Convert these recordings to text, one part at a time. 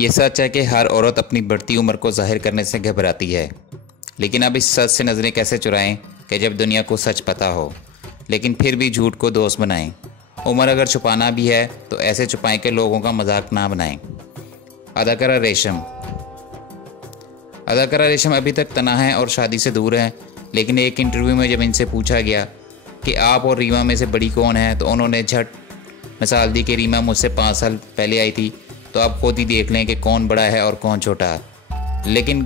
ये सच है कि हर औरत अपनी बढ़ती उम्र को जाहिर करने से घबराती है, लेकिन अब इस सच से नज़रें कैसे चुराएं कि जब दुनिया को सच पता हो, लेकिन फिर भी झूठ को दोस्त बनाएं। उम्र अगर छुपाना भी है तो ऐसे छुपाएं कि लोगों का मजाक ना बनाएं। अदाकारा रेशम अभी तक तनहा है और शादी से दूर है, लेकिन एक इंटरव्यू में जब इनसे पूछा गया कि आप और रीमा में से बड़ी कौन है, तो उन्होंने झट मिसाल दी कि रीमा मुझसे 5 साल पहले आई थी, तो आप खुद ही देख लें कि कौन बड़ा है और कौन छोटा। लेकिन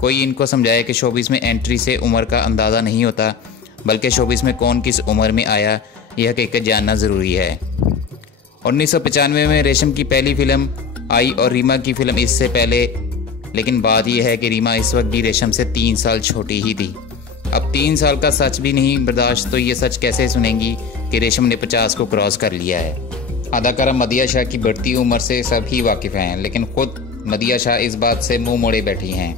कोई इनको समझाए कि शोबिस में एंट्री से उम्र का अंदाज़ा नहीं होता, बल्कि शोबिस में कौन किस उम्र में आया यह हकीकत जानना ज़रूरी है। 1995 में रेशम की पहली फिल्म आई और रीमा की फिल्म इससे पहले, लेकिन बात यह है कि रीमा इस वक्त भी रेशम से 3 साल छोटी ही थी। अब 3 साल का सच भी नहीं बर्दाश्त, तो ये सच कैसे सुनेंगी कि रेशम ने 50 को क्रॉस कर लिया है। अदाकारा मदिया शाह की बढ़ती उम्र से सभी वाकिफ़ हैं, लेकिन खुद मदिया शाह इस बात से मुंह मोड़े बैठी हैं।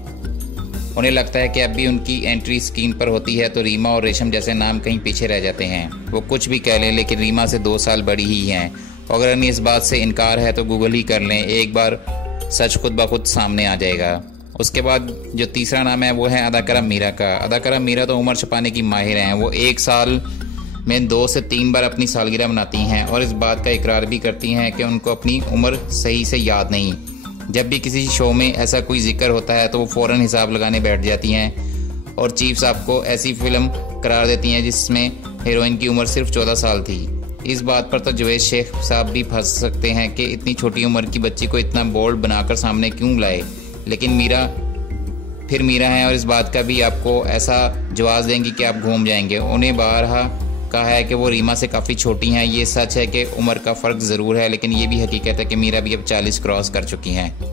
उन्हें लगता है कि अब भी उनकी एंट्री स्क्रीन पर होती है तो रीमा और रेशम जैसे नाम कहीं पीछे रह जाते हैं। वो कुछ भी कह लें, लेकिन रीमा से 2 साल बड़ी ही हैं। अगर उन्हें इस बात से इनकार है तो गूगल ही कर लें, एक बार सच खुद ब खुद सामने आ जाएगा। उसके बाद जो तीसरा नाम है वो है अदाकारा मीरा का। अदाकारा मीरा तो उम्र छुपाने की माहिर हैं। वो 1 साल में 2 से 3 बार अपनी सालगिरह मनाती हैं और इस बात का इकरार भी करती हैं कि उनको अपनी उम्र सही से याद नहीं। जब भी किसी शो में ऐसा कोई जिक्र होता है तो वो फ़ौरन हिसाब लगाने बैठ जाती हैं और चीफ साहब को ऐसी फिल्म करार देती हैं जिसमें हीरोइन की उम्र सिर्फ 14 साल थी। इस बात पर तो जवेद शेख साहब भी फंस सकते हैं कि इतनी छोटी उम्र की बच्ची को इतना बोल्ड बनाकर सामने क्यों लाए, लेकिन मीरा हैं और इस बात का भी आपको ऐसा जवाब देंगी कि आप घूम जाएंगे। उन्हें बारहा कहा है कि वो रीमा से काफ़ी छोटी हैं। ये सच है कि उम्र का फ़र्क ज़रूर है, लेकिन ये भी हकीकत है कि मीरा भी अब 40 क्रॉस कर चुकी हैं।